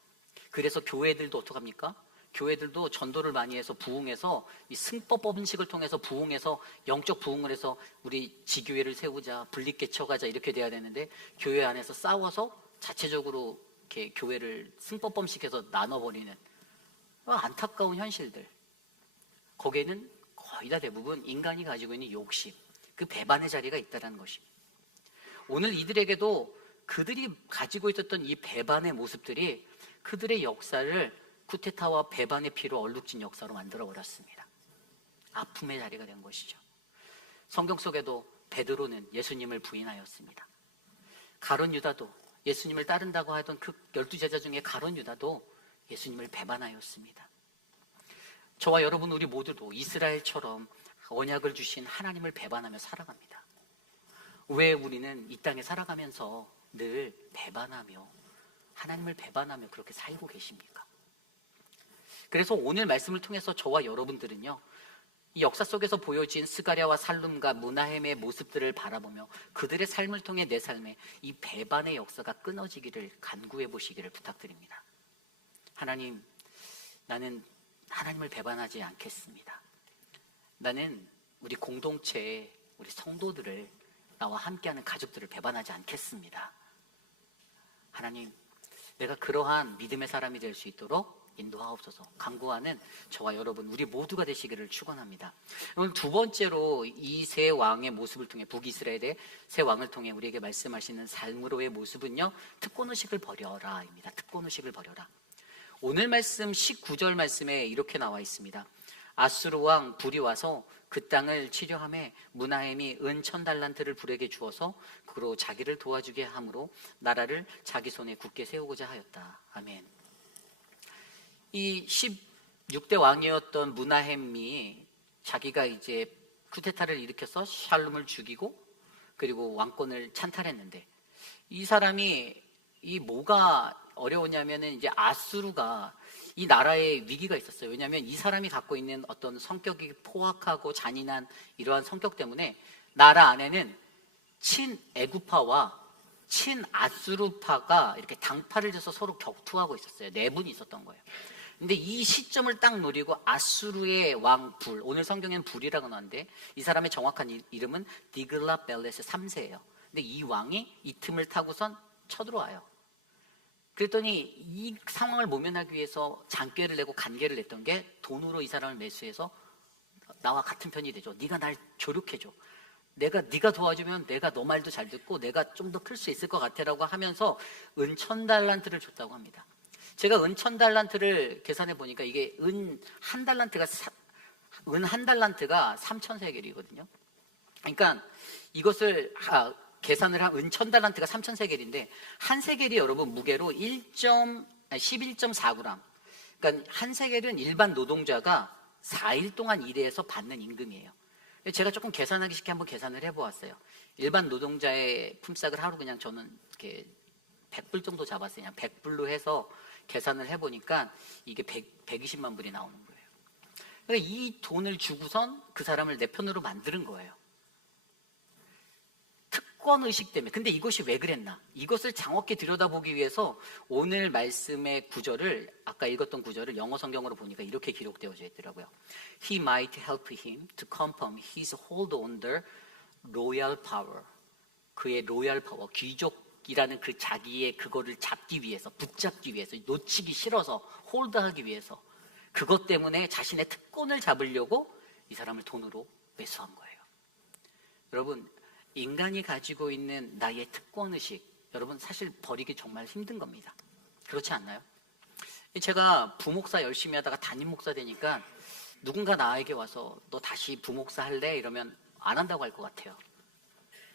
그래서 교회들도 어떡합니까? 교회들도 전도를 많이 해서 부흥해서 이 승법 법인식을 통해서 부흥해서 영적 부흥을 해서 우리 지교회를 세우자, 분립개척하자 이렇게 돼야 되는데, 교회 안에서 싸워서 자체적으로 이렇게 교회를 승법 법인식해서 나눠버리는 안타까운 현실들. 거기에는 거의 다 대부분 인간이 가지고 있는 욕심, 그 배반의 자리가 있다는 것입니다. 오늘 이들에게도 그들이 가지고 있었던 이 배반의 모습들이 그들의 역사를 쿠데타와 배반의 피로 얼룩진 역사로 만들어버렸습니다. 아픔의 자리가 된 것이죠. 성경 속에도 베드로는 예수님을 부인하였습니다. 가룟 유다도, 예수님을 따른다고 하던 그 12제자 중에 가룟 유다도 예수님을 배반하였습니다. 저와 여러분, 우리 모두도 이스라엘처럼 언약을 주신 하나님을 배반하며 살아갑니다. 왜 우리는 이 땅에 살아가면서 늘 배반하며, 하나님을 배반하며 그렇게 살고 계십니까? 그래서 오늘 말씀을 통해서 저와 여러분들은요, 이 역사 속에서 보여진 스가랴와 살룸과 므나헴의 모습들을 바라보며 그들의 삶을 통해 내 삶에 이 배반의 역사가 끊어지기를 간구해 보시기를 부탁드립니다. 하나님, 나는 하나님을 배반하지 않겠습니다. 나는 우리 공동체에 우리 성도들을, 나와 함께하는 가족들을 배반하지 않겠습니다. 하나님, 내가 그러한 믿음의 사람이 될 수 있도록 인도하옵소서. 간구하는 저와 여러분, 우리 모두가 되시기를 축원합니다. 오늘 두 번째로 이 세 왕의 모습을 통해, 북이스라엘의 세 왕을 통해 우리에게 말씀하시는 삶으로의 모습은요, 특권의식을 버려라입니다. 특권의식을 버려라. 오늘 말씀 19절 말씀에 이렇게 나와 있습니다. 아수르 왕 불이 와서 그 땅을 치료하매 므나헴이 은 1000달란트를 불에게 주어서 그로 자기를 도와주게 함으로 나라를 자기 손에 굳게 세우고자 하였다. 아멘. 이 16대 왕이었던 므나헴이 자기가 이제 쿠데타를 일으켜서 샬룸을 죽이고 그리고 왕권을 찬탈했는데, 이 사람이 이 뭐가 어려우냐면은 이제 아수르가 이 나라에 위기가 있었어요. 왜냐하면 이 사람이 갖고 있는 어떤 성격이 포악하고 잔인한 이러한 성격 때문에 나라 안에는 친애구파와 친아수르파가 이렇게 당파를 져서 서로 격투하고 있었어요. 내분이 있었던 거예요. 근데 이 시점을 딱 노리고 아수르의 왕 불, 오늘 성경에는 불이라고 나오는데 이 사람의 정확한 이름은 디글라벨레스 3세예요. 근데 이 왕이 이 틈을 타고선 쳐들어와요. 그랬더니 이 상황을 모면하기 위해서 장꾀를 내고 간계를 냈던 게 돈으로 이 사람을 매수해서 나와 같은 편이 되죠. 네가 날 조력해줘. 네가 도와주면 내가 너 말도 잘 듣고 내가 좀 더 클 수 있을 것 같아라고 하면서 은 1000달란트를 줬다고 합니다. 제가 은 1000달란트를 계산해 보니까 이게 은 한 달란트가 3000세겔이거든요. 그러니까 이것을 계산을 한 은 1000달란트가 3000세겔인데 한 세겔이 여러분 무게로 11.4g. 그러니까 한 세겔은 일반 노동자가 4일 동안 일해서 받는 임금이에요. 제가 조금 계산하기 쉽게 한번 계산을 해보았어요. 일반 노동자의 품삯을 하루 그냥 저는 이렇게 100불 정도 잡았어요. 그냥 100불로 해서 계산을 해보니까 이게 120만 불이 나오는 거예요. 그러니까 이 돈을 주고선 그 사람을 내 편으로 만드는 거예요. 특권의식 때문에. 근데 이것이 왜 그랬나? 이것을 장엄하게 들여다보기 위해서 오늘 말씀의 구절을, 아까 읽었던 구절을 영어 성경으로 보니까 이렇게 기록되어져 있더라고요. He might help him to confirm his hold on the royal power. 그의 로얄 파워, 귀족이라는 그 자기의 그거를 잡기 위해서, 붙잡기 위해서, 놓치기 싫어서, 홀드하기 위해서, 그것 때문에 자신의 특권을 잡으려고 이 사람을 돈으로 매수한 거예요. 여러분, 인간이 가지고 있는 나의 특권의식, 여러분 사실 버리기 정말 힘든 겁니다. 그렇지 않나요? 제가 부목사 열심히 하다가 담임 목사 되니까 누군가 나에게 와서 너 다시 부목사 할래? 이러면 안 한다고 할 것 같아요.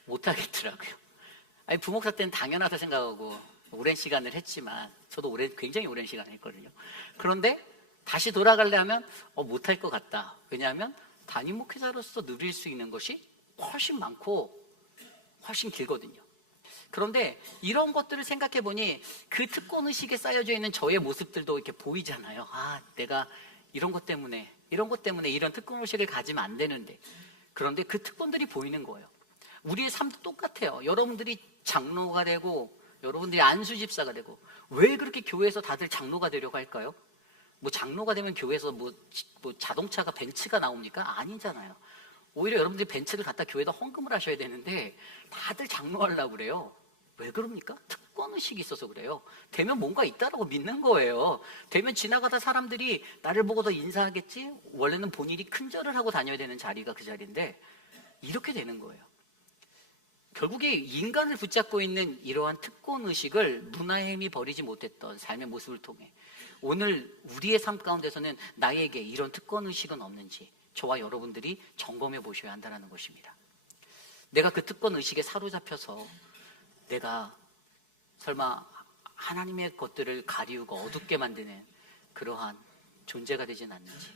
못 하겠더라고요. 아니, 부목사 때는 당연하다 생각하고 오랜 시간을 했지만, 저도 굉장히 오랜 시간을 했거든요. 그런데 다시 돌아가려 하면 못 할 것 같다. 왜냐하면 담임 목회자로서 누릴 수 있는 것이 훨씬 많고 훨씬 길거든요. 그런데 이런 것들을 생각해 보니 그 특권의식에 쌓여져 있는 저의 모습들도 이렇게 보이잖아요. 아, 내가 이런 것 때문에 이런 특권의식을 가지면 안 되는데. 그런데 그 특권들이 보이는 거예요. 우리의 삶도 똑같아요. 여러분들이 장로가 되고 여러분들이 안수집사가 되고, 왜 그렇게 교회에서 다들 장로가 되려고 할까요? 뭐 장로가 되면 교회에서 뭐 자동차가 벤츠가 나옵니까? 아니잖아요. 오히려 여러분들이 벤츠를 갖다 교회에다 헌금을 하셔야 되는데 다들 장로하려고 그래요. 왜 그럽니까? 특권의식이 있어서 그래요. 되면 뭔가 있다라고 믿는 거예요. 되면 지나가다 사람들이 나를 보고 더 인사하겠지? 원래는 본인이 큰절을 하고 다녀야 되는 자리가 그 자리인데 이렇게 되는 거예요. 결국에 인간을 붙잡고 있는 이러한 특권의식을 문화의 힘이 버리지 못했던 삶의 모습을 통해 오늘 우리의 삶 가운데서는 나에게 이런 특권의식은 없는지 저와 여러분들이 점검해 보셔야 한다는 것입니다. 내가 그 특권의식에 사로잡혀서 내가 설마 하나님의 것들을 가리우고 어둡게 만드는 그러한 존재가 되진 않는지.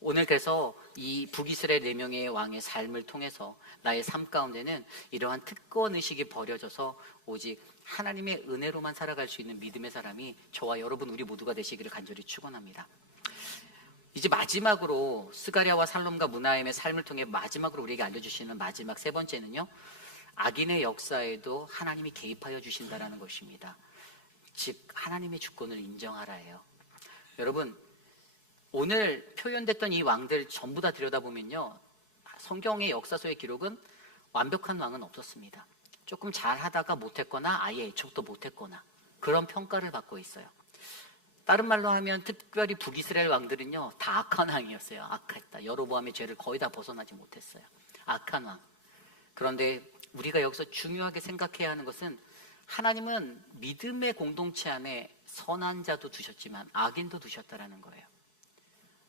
오늘 그래서 이 북이스라엘 4명의 왕의 삶을 통해서 나의 삶 가운데는 이러한 특권의식이 버려져서 오직 하나님의 은혜로만 살아갈 수 있는 믿음의 사람이 저와 여러분 우리 모두가 되시기를 간절히 축원합니다. 이제 마지막으로 스가랴와 살롬과 무나엠의 삶을 통해 마지막으로 우리에게 알려주시는 마지막 3번째는요, 악인의 역사에도 하나님이 개입하여 주신다라는 것입니다. 즉 하나님의 주권을 인정하라예요. 여러분, 오늘 표현됐던 이 왕들 전부 다 들여다보면요, 성경의 역사서의 기록은 완벽한 왕은 없었습니다. 조금 잘하다가 못했거나 아예 애초부터 못했거나 그런 평가를 받고 있어요. 다른 말로 하면 특별히 북이스라엘 왕들은요 다 악한 왕이었어요. 악했다. 여로보암의 죄를 거의 다 벗어나지 못했어요. 악한 왕. 그런데 우리가 여기서 중요하게 생각해야 하는 것은 하나님은 믿음의 공동체 안에 선한 자도 두셨지만 악인도 두셨다라는 거예요.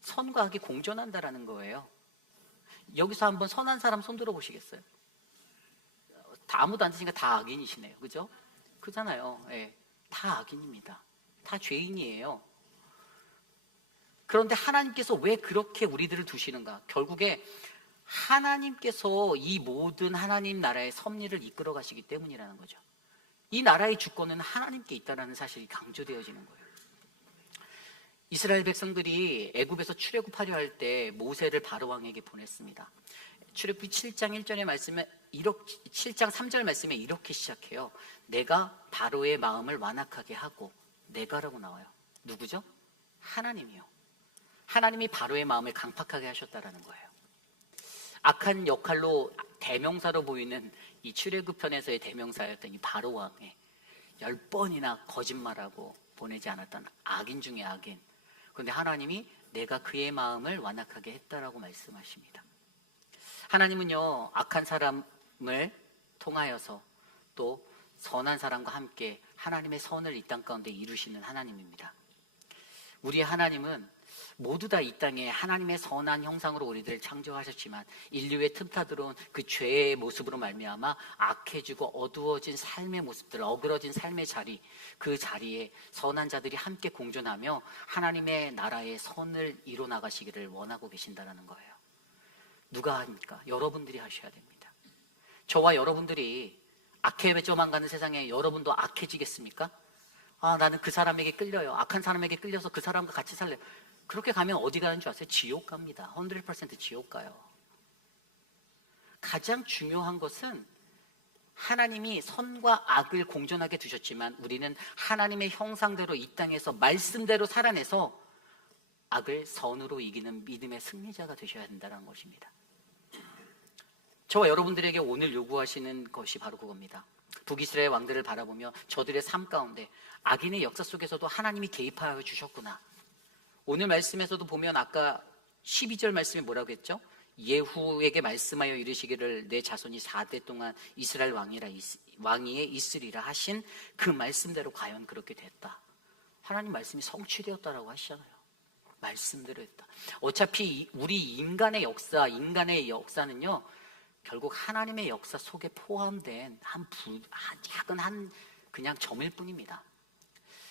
선과 악이 공존한다라는 거예요. 여기서 한번 선한 사람 손 들어 보시겠어요? 다 아무도 안 드시니까 다 악인이시네요. 그죠? 그잖아요. 예, 다 악인입니다. 다 죄인이에요. 그런데 하나님께서 왜 그렇게 우리들을 두시는가? 결국에 하나님께서 이 모든 하나님 나라의 섭리를 이끌어 가시기 때문이라는 거죠. 이 나라의 주권은 하나님께 있다는 사실이 강조되어지는 거예요. 이스라엘 백성들이 애굽에서 출애굽하려 할 때 모세를 바로 왕에게 보냈습니다. 출애굽기 7장 1절의 말씀에 7장 3절 말씀에 이렇게 시작해요. 내가 바로의 마음을 완악하게 하고, 내가라고 나와요. 누구죠? 하나님이요. 하나님이 바로의 마음을 강팍하게 하셨다라는 거예요. 악한 역할로 대명사로 보이는 이 출애굽편에서의 대명사였던 이 바로 왕에 10번이나 거짓말하고 보내지 않았던 악인 중에 악인. 그런데 하나님이 내가 그의 마음을 완악하게 했다라고 말씀하십니다. 하나님은요 악한 사람을 통하여서 또 선한 사람과 함께 하나님의 선을 이 땅 가운데 이루시는 하나님입니다. 우리의 하나님은 모두 다 이 땅에 하나님의 선한 형상으로 우리들을 창조하셨지만 인류의 틈타 들어온 그 죄의 모습으로 말미암아 악해지고 어두워진 삶의 모습들, 어그러진 삶의 자리, 그 자리에 선한 자들이 함께 공존하며 하나님의 나라의 선을 이뤄 나가시기를 원하고 계신다는 거예요. 누가 합니까? 여러분들이 하셔야 됩니다. 저와 여러분들이 악해져만 가는 세상에 여러분도 악해지겠습니까? 아, 나는 그 사람에게 끌려요. 악한 사람에게 끌려서 그 사람과 같이 살래요. 그렇게 가면 어디 가는 줄 아세요? 지옥 갑니다. 100% 지옥 가요. 가장 중요한 것은 하나님이 선과 악을 공존하게 두셨지만 우리는 하나님의 형상대로 이 땅에서 말씀대로 살아내서 악을 선으로 이기는 믿음의 승리자가 되셔야 된다는 것입니다. 저와 여러분들에게 오늘 요구하시는 것이 바로 그겁니다. 북이스라엘 왕들을 바라보며 저들의 삶 가운데 악인의 역사 속에서도 하나님이 개입하여 주셨구나. 오늘 말씀에서도 보면 아까 12절 말씀이 뭐라고 했죠? 예후에게 말씀하여 이르시기를 내 자손이 4대 동안 이스라엘 왕위에 있으리라 하신 그 말씀대로 과연 그렇게 됐다. 하나님 말씀이 성취되었다라고 하시잖아요. 말씀대로 했다. 어차피 우리 인간의 역사는요 결국 하나님의 역사 속에 포함된 작은 그냥 점일 뿐입니다.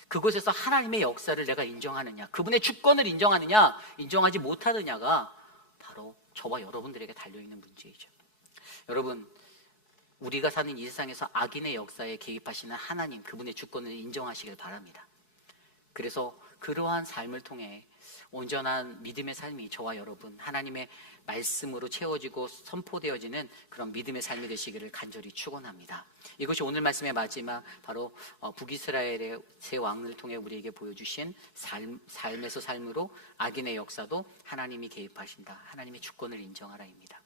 그곳에서 하나님의 역사를 내가 인정하느냐, 그분의 주권을 인정하느냐, 인정하지 못하느냐가 바로 저와 여러분들에게 달려있는 문제이죠. 여러분, 우리가 사는 이 세상에서 악인의 역사에 개입하시는 하나님, 그분의 주권을 인정하시길 바랍니다. 그래서 그러한 삶을 통해 온전한 믿음의 삶이 저와 여러분, 하나님의 말씀으로 채워지고 선포되어지는 그런 믿음의 삶이 되시기를 간절히 축원합니다. 이것이 오늘 말씀의 마지막 바로 북이스라엘의 새 왕을 통해 우리에게 보여주신 삶에서 삶으로 악인의 역사도 하나님이 개입하신다. 하나님의 주권을 인정하라입니다.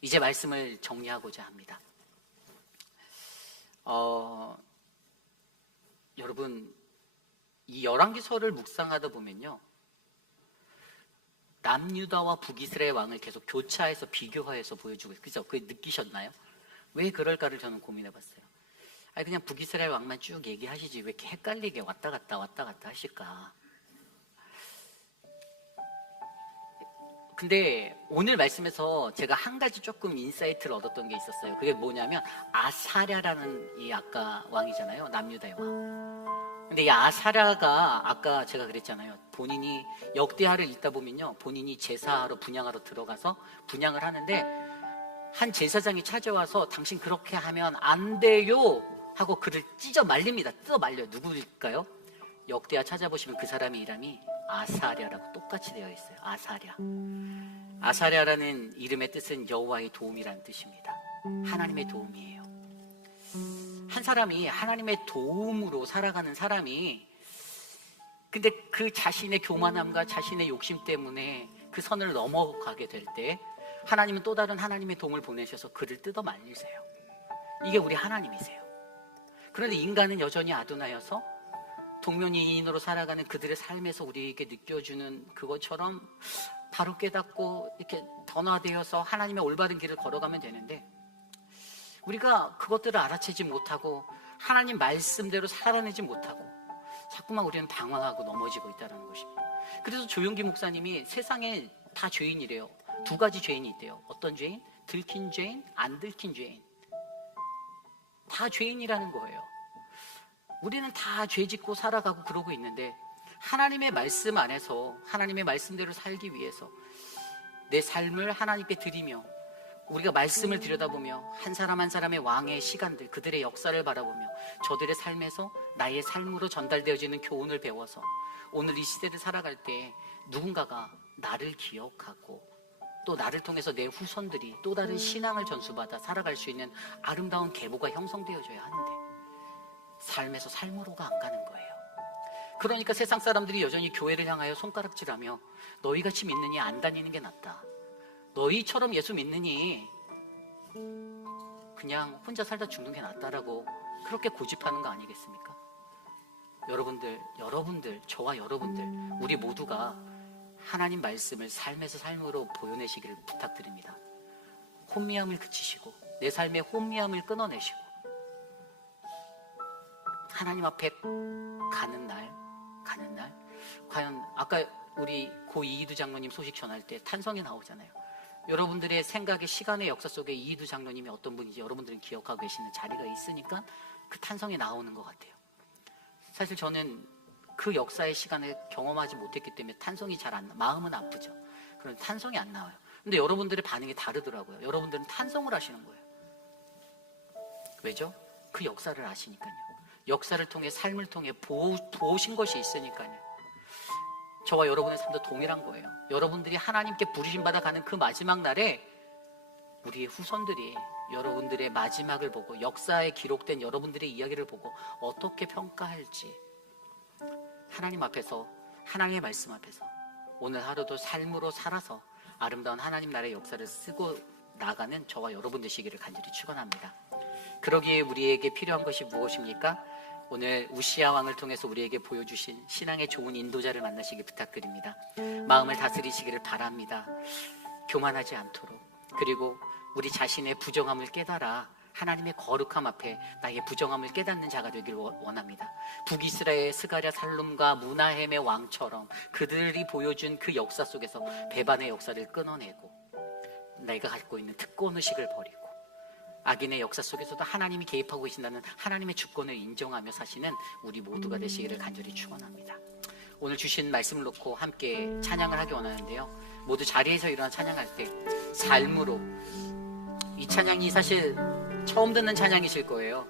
이제 말씀을 정리하고자 합니다. 여러분, 이 열왕기서를 묵상하다 보면요, 남유다와 북이스라엘 왕을 계속 교차해서 비교화해서 보여주고, 그죠? 그거 느끼셨나요? 왜 그럴까를 저는 고민해봤어요. 아니, 그냥 북이스라엘 왕만 쭉 얘기하시지 왜 이렇게 헷갈리게 왔다 갔다 하실까? 근데 오늘 말씀에서 제가 한 가지 조금 인사이트를 얻었던 게 있었어요. 그게 뭐냐면 아사랴라는 이 아까 왕이잖아요. 남유다의 왕. 근데 이 아사랴가 아까 제가 그랬잖아요. 본인이 역대하를 읽다 보면요, 본인이 제사하러 분향하러 들어가서 분향을 하는데 한 제사장이 찾아와서 당신 그렇게 하면 안 돼요 하고 그를 찢어 말립니다. 뜯어 말려요. 누구일까요? 역대하 찾아보시면 그 사람의 이름이 아사랴라고 똑같이 되어 있어요. 아사랴. 아사랴라는 이름의 뜻은 여호와의 도움이라는 뜻입니다. 하나님의 도움이에요. 한 사람이 하나님의 도움으로 살아가는 사람이, 근데 그 자신의 교만함과 자신의 욕심 때문에 그 선을 넘어가게 될 때 하나님은 또 다른 하나님의 도움을 보내셔서 그를 뜯어 말리세요. 이게 우리 하나님이세요. 그런데 인간은 여전히 아둔하여서 동면이인으로 살아가는 그들의 삶에서 우리에게 느껴주는 그것처럼 바로 깨닫고 이렇게 변화되어서 하나님의 올바른 길을 걸어가면 되는데, 우리가 그것들을 알아채지 못하고 하나님 말씀대로 살아내지 못하고 자꾸만 우리는 방황하고 넘어지고 있다는 것입니다. 그래서 조용기 목사님이 세상에 다 죄인이래요. 두 가지 죄인이 있대요. 어떤 죄인? 들킨 죄인, 안 들킨 죄인. 다 죄인이라는 거예요. 우리는 다 죄짓고 살아가고 그러고 있는데 하나님의 말씀 안에서 하나님의 말씀대로 살기 위해서 내 삶을 하나님께 드리며 우리가 말씀을 들여다보며 한 사람 한 사람의 왕의 시간들, 그들의 역사를 바라보며 저들의 삶에서 나의 삶으로 전달되어지는 교훈을 배워서 오늘 이 시대를 살아갈 때 누군가가 나를 기억하고 또 나를 통해서 내 후손들이 또 다른 신앙을 전수받아 살아갈 수 있는 아름다운 계보가 형성되어져야 하는데 삶에서 삶으로가 안 가는 거예요. 그러니까 세상 사람들이 여전히 교회를 향하여 손가락질하며 너희같이 믿느니 안 다니는 게 낫다. 너희처럼 예수 믿느니 그냥 혼자 살다 죽는 게 낫다라고 그렇게 고집하는 거 아니겠습니까? 여러분들, 저와 여러분들, 우리 모두가 하나님 말씀을 삶에서 삶으로 보여내시기를 부탁드립니다. 혼미함을 그치시고 내 삶의 혼미함을 끊어내시고 하나님 앞에 가는 날 과연 아까 우리 고 이희두 장로님 소식 전할 때 탄성이 나오잖아요. 여러분들의 생각의 시간의 역사 속에 이희두 장로님이 어떤 분인지 여러분들은 기억하고 계시는 자리가 있으니까 그 탄성이 나오는 것 같아요. 사실 저는 그 역사의 시간을 경험하지 못했기 때문에 탄성이 잘 안 나. 마음은 아프죠. 그런 탄성이 안 나와요. 근데 여러분들의 반응이 다르더라고요. 여러분들은 탄성을 하시는 거예요. 왜죠? 그 역사를 아시니까요. 역사를 통해, 삶을 통해 보신 것이 있으니까요. 저와 여러분의 삶도 동일한 거예요. 여러분들이 하나님께 부르심받아 가는 그 마지막 날에 우리의 후손들이 여러분들의 마지막을 보고, 역사에 기록된 여러분들의 이야기를 보고 어떻게 평가할지, 하나님 앞에서, 하나님의 말씀 앞에서 오늘 하루도 삶으로 살아서 아름다운 하나님 나라의 역사를 쓰고 나가는 저와 여러분 되시기를 간절히 축원합니다. 그러기에 우리에게 필요한 것이 무엇입니까? 오늘 우시야 왕을 통해서 우리에게 보여주신 신앙의 좋은 인도자를 만나시기 부탁드립니다. 마음을 다스리시기를 바랍니다. 교만하지 않도록, 그리고 우리 자신의 부정함을 깨달아 하나님의 거룩함 앞에 나의 부정함을 깨닫는 자가 되기를 원합니다. 북이스라엘 스가랴 살룸과 무나헴의 왕처럼 그들이 보여준 그 역사 속에서 배반의 역사를 끊어내고, 내가 갖고 있는 특권의식을 버리고, 악인의 역사 속에서도 하나님이 개입하고 계신다는 하나님의 주권을 인정하며 사시는 우리 모두가 되시기를 간절히 축원합니다. 오늘 주신 말씀을 놓고 함께 찬양을 하기 원하는데요, 모두 자리에서 일어나 찬양할 때 삶으로, 이 찬양이 사실 처음 듣는 찬양이실 거예요.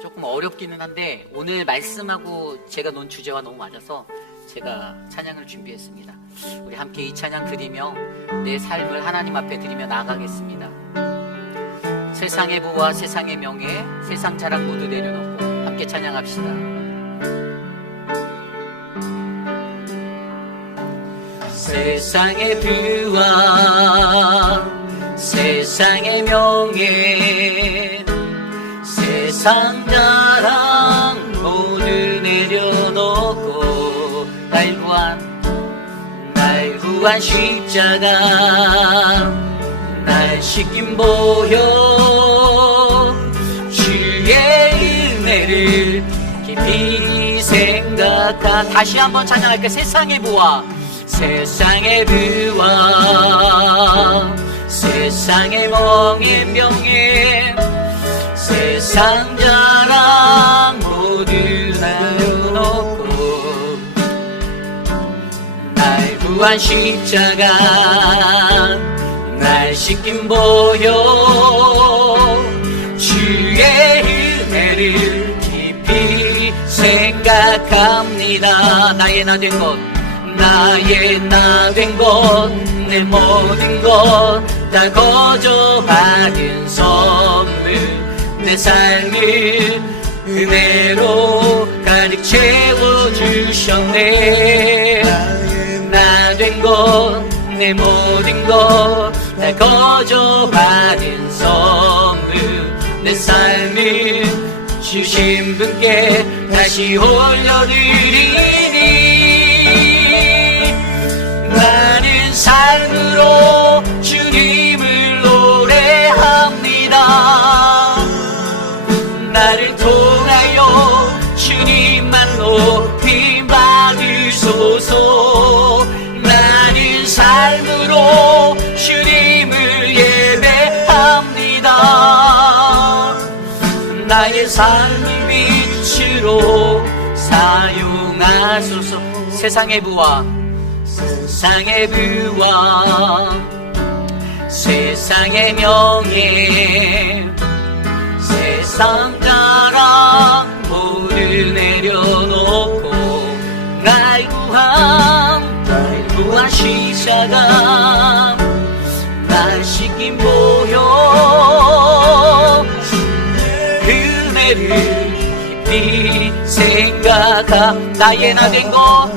조금 어렵기는 한데 오늘 말씀하고 제가 놓은 주제와 너무 맞아서 제가 찬양을 준비했습니다. 우리 함께 이 찬양 드리며 내 삶을 하나님 앞에 드리며 나아가겠습니다. 세상의 부와 세상의 명예, 세상 자랑 모두 내려놓고 함께 찬양합시다. 세상의 부와 세상의 명예, 세상 자랑 모두 내려놓고 날 구한 십자가 날 씻긴 보혈, 주의 은혜를 깊이 생각하. 다시 한번 찬양할게요. 세상의 부와 세상의 부와 세상의 명예, 세상 자랑 모두 내려놓고 날 구한 십자가 날 씻긴 보혈, 주의 은혜를 깊이 생각합니다. 나의 나 된 것, 나의 나 된 것, 내 모든 것 다 거저 받은 선물, 내 삶을 은혜로 가득 채워주셨네. 나 된 것, 내 모든 것 다 거저 받은 선물, 내 삶을 주신 분께 다시 올려드리니, 나는 삶으로 주님을 노래합니다. 나를 통하여 주님만 높임 받으소서. 나는 삶으로 주님을 예배합니다. 나의 삶을 빛으로 사용하소서. 세상의 부와 세상의 부와 세상의 명예, 세상 자랑 모두 내려놓고 날 구한 십자가 날 씻긴 보혈, 은혜를 깊이 생각하. 나의 나 된 것,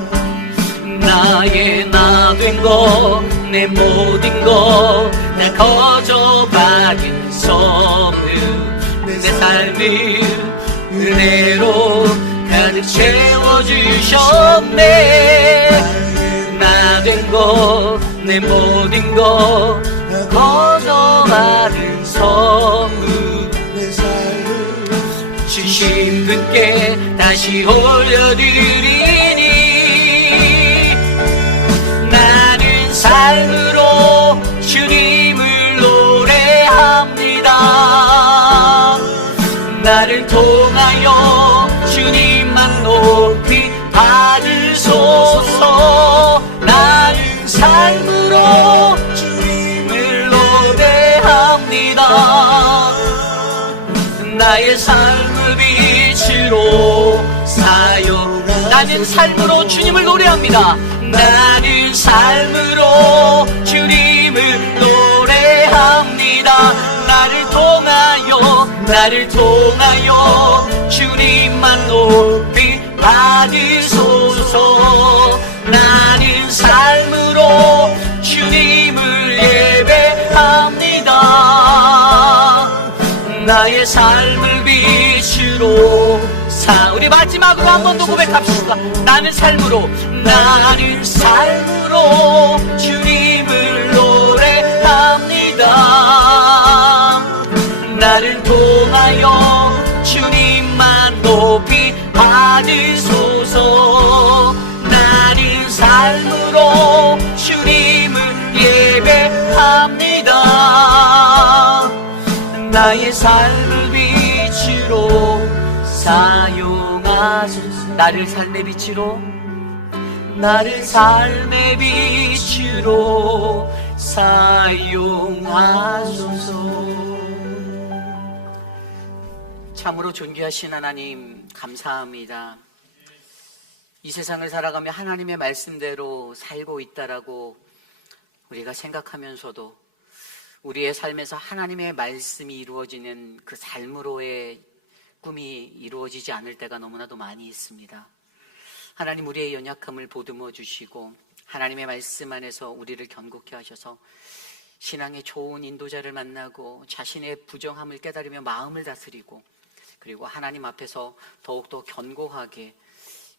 나의 나 된 것, 내 모든 것 다 거저 받은 선물, 내 삶을 은혜로 가득 채워주셨네. 나 된 것, 내 모든 것 다 거저 받은 선물, 내 삶을 주신 분께 다시 올려드리니, 나는 삶으로 주님을 노래합니다. 나를 통하여 주님만 높이 받으소서. 나는 삶으로 주님을 노래합니다. 나의 삶을 빛으로 사용. 나는 삶으로 주님을 노래합니다. 나는 삶으로 주님을 노래합니다. 나를 통하여 주님만 높이 받으소서. 나는 삶으로 주님을 예배합니다. 나의 삶을 빛으로 우리 마지막으로 한 번 더 고백합시다. 나는 삶으로 주님을 노래합니다. 나를 통하여 주님만 높이 받으소서. 나는 삶으로 주님을 예배합니다. 나의 삶을 빛으로 사용하소서. 나를 삶의 빛으로 사용하소서. 참으로 존귀하신 하나님, 감사합니다. 이 세상을 살아가며 하나님의 말씀대로 살고 있다라고 우리가 생각하면서도 우리의 삶에서 하나님의 말씀이 이루어지는 그 삶으로의 꿈이 이루어지지 않을 때가 너무나도 많이 있습니다. 하나님, 우리의 연약함을 보듬어 주시고 하나님의 말씀 안에서 우리를 견고케 하셔서 신앙의 좋은 인도자를 만나고 자신의 부정함을 깨달으며 마음을 다스리고, 그리고 하나님 앞에서 더욱더 견고하게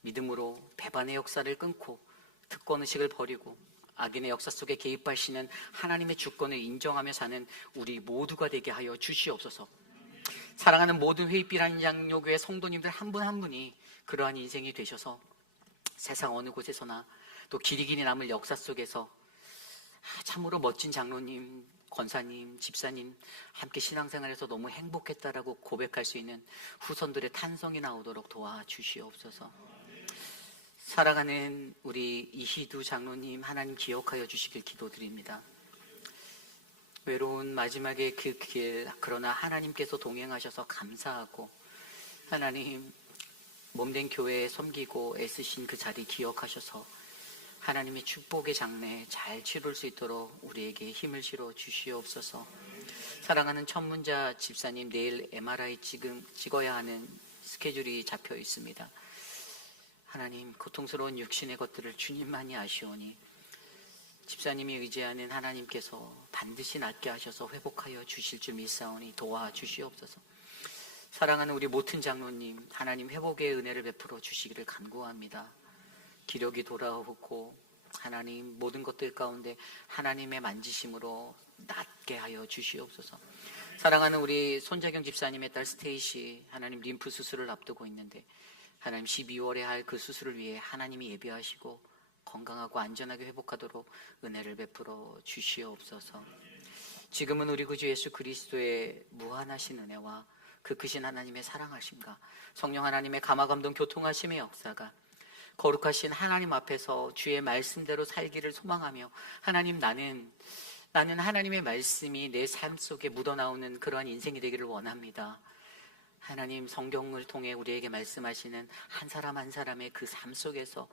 믿음으로 배반의 역사를 끊고 특권의식을 버리고 악인의 역사 속에 개입하시는 하나님의 주권을 인정하며 사는 우리 모두가 되게 하여 주시옵소서. 사랑하는 모든 회의비라는 장로교회 성도님들 한 분 한 분이 그러한 인생이 되셔서 세상 어느 곳에서나 또 길이 남을 역사 속에서 참으로 멋진 장로님, 권사님, 집사님 함께 신앙생활에서 너무 행복했다라고 고백할 수 있는 후손들의 탄성이 나오도록 도와주시옵소서. 사랑하는 우리 이희두 장로님, 하나님 기억하여 주시길 기도드립니다. 외로운 마지막의 그 길, 그러나 하나님께서 동행하셔서 감사하고, 하나님 몸된 교회에 섬기고 애쓰신 그 자리 기억하셔서 하나님의 축복의 장래 잘 치룰 수 있도록 우리에게 힘을 실어 주시옵소서. 사랑하는 천문자 집사님, 내일 MRI 찍어야 하는 스케줄이 잡혀 있습니다. 하나님, 고통스러운 육신의 것들을 주님만이 아시오니 집사님이 의지하는 하나님께서 반드시 낫게 하셔서 회복하여 주실 줄 믿사오니 도와주시옵소서. 사랑하는 우리 모튼 장로님, 하나님 회복의 은혜를 베풀어 주시기를 간구합니다. 기력이 돌아오고 하나님 모든 것들 가운데 하나님의 만지심으로 낫게 하여 주시옵소서. 사랑하는 우리 손자경 집사님의 딸 스테이시, 하나님 림프 수술을 앞두고 있는데 하나님 12월에 할 그 수술을 위해 하나님이 예비하시고 건강하고 안전하게 회복하도록 은혜를 베풀어 주시옵소서. 지금은 우리 구주 예수 그리스도의 무한하신 은혜와 그 크신 하나님의 사랑하심과 성령 하나님의 감화감동 교통하심의 역사가 거룩하신 하나님 앞에서 주의 말씀대로 살기를 소망하며, 하나님 나는 하나님의 말씀이 내 삶 속에 묻어나오는 그러한 인생이 되기를 원합니다. 하나님, 성경을 통해 우리에게 말씀하시는 한 사람 한 사람의 그 삶 속에서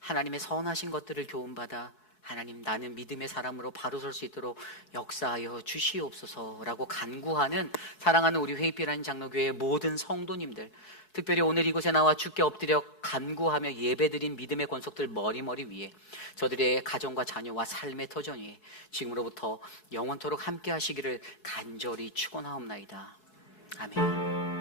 하나님의 선하신 것들을 교훈받아 하나님 나는 믿음의 사람으로 바로 설 수 있도록 역사하여 주시옵소서라고 간구하는 사랑하는 우리 회의비라는 장로교회의 모든 성도님들, 특별히 오늘 이곳에 나와 주께 엎드려 간구하며 예배드린 믿음의 권속들 머리머리 위에 저들의 가정과 자녀와 삶의 터전 위에 지금으로부터 영원토록 함께 하시기를 간절히 축원하옵나이다. 아멘.